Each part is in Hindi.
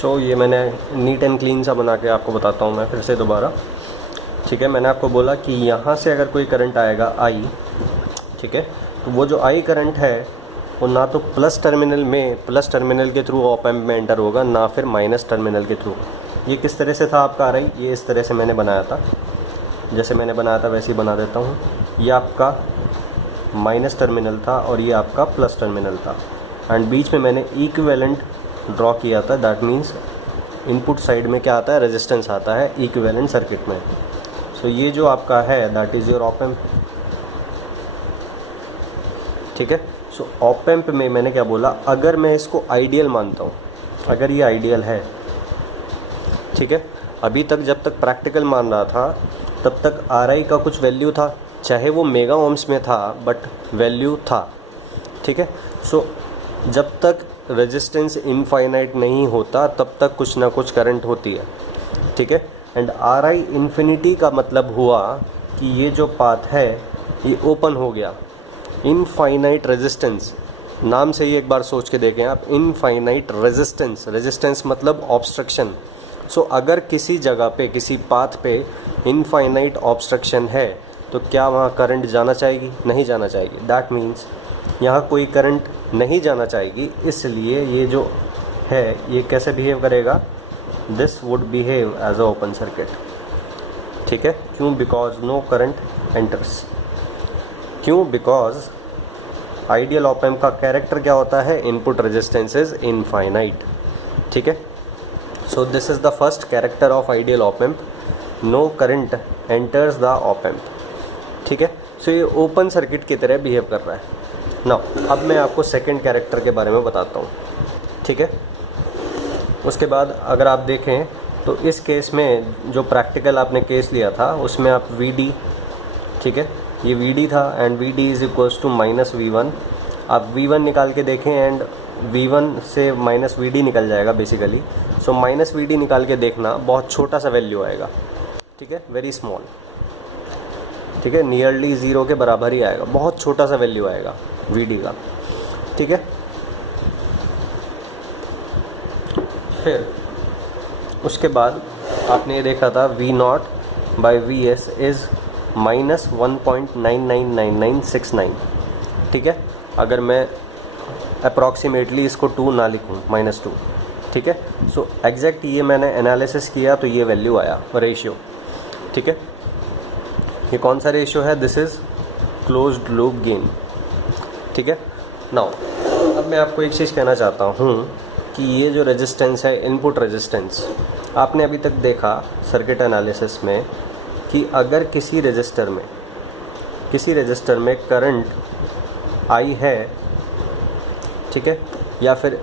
सो ये मैंने नीट एंड क्लीन सा बना के आपको बताता हूँ मैं फिर से दोबारा। ठीक है, मैंने आपको बोला कि यहाँ से अगर कोई करंट आएगा आई, ठीक है, तो वो जो आई करंट है वो ना तो प्लस टर्मिनल के थ्रू ऑप एम्प में एंटर होगा, ना फिर माइनस टर्मिनल के थ्रू। ये किस तरह से था आपका आ रही, ये इस तरह से मैंने बनाया था, जैसे मैंने बनाया था वैसे ही बना देता हूँ। ये आपका माइनस टर्मिनल था और ये आपका प्लस टर्मिनल था, एंड बीच में मैंने इक्विवेलेंट ड्रॉ किया था। दैट मीन्स इनपुट साइड में क्या आता है, रेजिस्टेंस आता है इक्विवेलेंट सर्किट में। सो ये जो आपका है that is your op amp. ठीक है, सो ऑप एम्प में मैंने क्या बोला, अगर मैं इसको आइडियल मानता हूँ, अगर ये आइडियल है, ठीक है, अभी तक जब तक प्रैक्टिकल मान रहा था तब तक आर आई का कुछ वैल्यू था, चाहे वो मेगा ओम्स में था बट वैल्यू था। ठीक है, सो जब तक रेजिस्टेंस इनफाइनाइट नहीं होता तब तक कुछ ना कुछ करंट होती है। ठीक है, एंड आर आई इन्फिनिटी का मतलब हुआ कि ये जो पाथ है ये ओपन हो गया। इनफाइनाइट रेजिस्टेंस, नाम से ही एक बार सोच के देखें आप, इनफाइनाइट रेजिस्टेंस, रेजिस्टेंस मतलब ऑब्स्ट्रक्शन। सो अगर किसी जगह पे, किसी पाथ पे इनफाइनाइट ऑब्स्ट्रक्शन है तो क्या वहाँ करंट जाना चाहिए? नहीं जाना चाहिए। दैट मीन्स यहाँ कोई करंट नहीं जाना चाहिए, इसलिए ये जो है ये कैसे बिहेव करेगा, this would behave as a open circuit. ठीक है, क्यों? Because no current enters. क्यों? बिकॉज आइडियल ऑप एम्प का कैरेक्टर क्या होता है, इनपुट रेजिस्टेंस इज इनफाइनाइट। ठीक है, so this is the first character of ideal op amp, no current enters the op amp. ठीक है, सो ये ओपन सर्किट की तरह बिहेव कर रहा है। नाउ अब मैं आपको सेकंड कैरेक्टर के बारे में बताता हूँ। ठीक है, उसके बाद अगर आप देखें तो इस केस में जो प्रैक्टिकल आपने केस लिया था उसमें आप VD, ठीक है, ये VD था and VD is equals to minus V1। आप V1 निकाल के देखें एंड V1 से माइनस VD निकल जाएगा बेसिकली। सो माइनस VD निकाल के देखना, बहुत छोटा सा वैल्यू आएगा। ठीक है, वेरी स्मॉल। ठीक है, नियरली ज़ीरो के बराबर ही आएगा, बहुत छोटा सा वैल्यू आएगा VD का। ठीक है, फिर उसके बाद आपने ये देखा था V0 by VS is minus 1.999969। ठीक है, अगर मैं अप्रॉक्सीमेटली इसको 2 ना लिखूँ, -2। ठीक है, सो एग्जैक्ट ये मैंने एनालिसिस किया तो ये वैल्यू आया, रेशियो। ठीक है, ये कौन सा रेशियो है, this is closed loop gain. ठीक है, नाउ अब मैं आपको एक चीज़ कहना चाहता हूँ कि ये जो रेजिस्टेंस है, इनपुट रेजिस्टेंस, आपने अभी तक देखा सर्किट एनालिसिस में कि अगर किसी रजिस्टर में करंट आई है, ठीक है, या फिर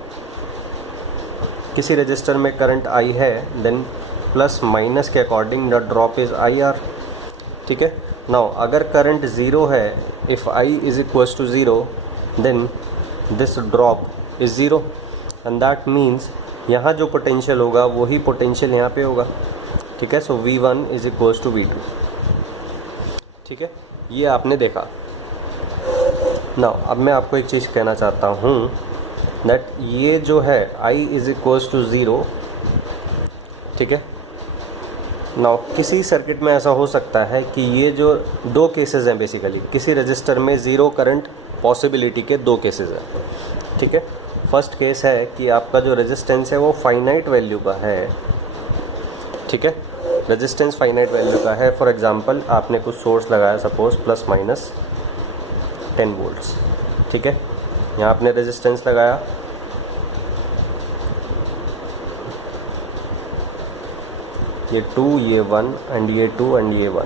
किसी रजिस्टर में करंट आई है, देन प्लस माइनस के according the drop is IR। ठीक है, नाउ अगर करंट ज़ीरो है, if I is equals to zero then this drop is zero, and that means यहाँ जो पोटेंशियल होगा वही पोटेंशियल यहाँ पे होगा। ठीक है, सो V1 is equals to V2। ठीक है, ये आपने देखा। नाउ अब मैं आपको एक चीज़ कहना चाहता हूँ दैट ये जो है I is equals to zero, ठीक है, नाउ किसी सर्किट में ऐसा हो सकता है कि ये जो दो केसेस हैं, बेसिकली किसी रजिस्टर में ज़ीरो करंट पॉसिबिलिटी के दो केसेस हैं। ठीक है, फर्स्ट केस है कि आपका जो रेजिस्टेंस है वो फाइनाइट वैल्यू का है। ठीक है, रेजिस्टेंस फाइनाइट वैल्यू का है। फॉर एग्जांपल आपने कुछ सोर्स लगाया, सपोज प्लस माइनस 10 वोल्ट्स। ठीक है, यहाँ आपने रेजिस्टेंस लगाया, ये 2, ये 1 एंड ये 2 एंड ये 1।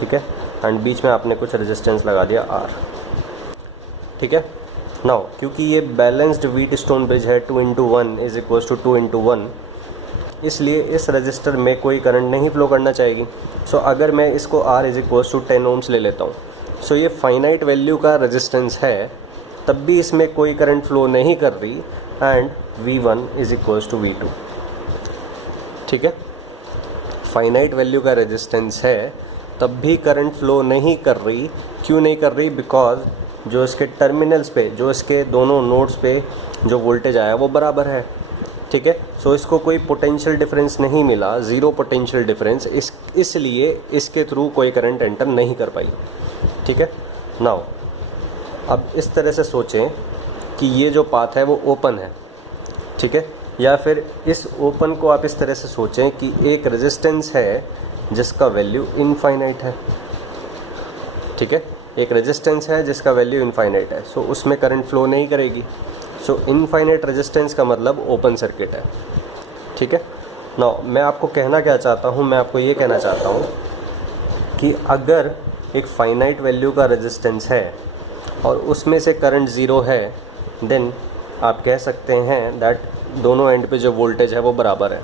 ठीक है, एंड बीच में आपने कुछ रेजिस्टेंस लगा दिया R। ठीक है, नाउ क्योंकि ये बैलेंस्ड व्हीटस्टोन ब्रिज है, 2 × 1 इज इक्वल्स टू 2 × 1, इसलिए इस रजिस्टर में कोई करंट नहीं फ्लो करना चाहिए। सो अगर मैं इसको R is equals to 10 ohms ले लेता हूँ, सो ये फाइनाइट वैल्यू का रेजिस्टेंस है, तब भी इसमें कोई करंट फ्लो नहीं कर रही, and V1 is equals to V2। ठीक है, फाइनाइट वैल्यू का रेजिस्टेंस है तब भी करंट फ्लो नहीं कर रही। क्यों नहीं कर रही? बिकॉज जो इसके टर्मिनल्स पे, जो इसके दोनों नोड्स पे जो वोल्टेज आया वो बराबर है। ठीक है। सो इसको कोई पोटेंशियल डिफरेंस नहीं मिला, ज़ीरो पोटेंशियल डिफरेंस, इसलिए इसके थ्रू कोई करंट एंटर नहीं कर पाई, ठीक है। नाउ अब इस तरह से सोचें कि ये जो पाथ है वो ओपन है, ठीक है, या फिर इस ओपन को आप इस तरह से सोचें कि एक रेजिस्टेंस है जिसका वैल्यू इनफाइनाइट है, ठीक है, एक रेजिस्टेंस है जिसका वैल्यू इनफाइनाइट है, सो उसमें करंट फ्लो नहीं करेगी। सो इनफाइनाइट रेजिस्टेंस का मतलब ओपन सर्किट है, ठीक है। नाउ मैं आपको कहना क्या चाहता हूँ, मैं आपको ये कहना चाहता हूँ कि अगर एक फाइनाइट वैल्यू का रेजिस्टेंस है और उसमें से करंट ज़ीरो है, देन आप कह सकते हैं दैट दोनों एंड पे जो वोल्टेज है वो बराबर है,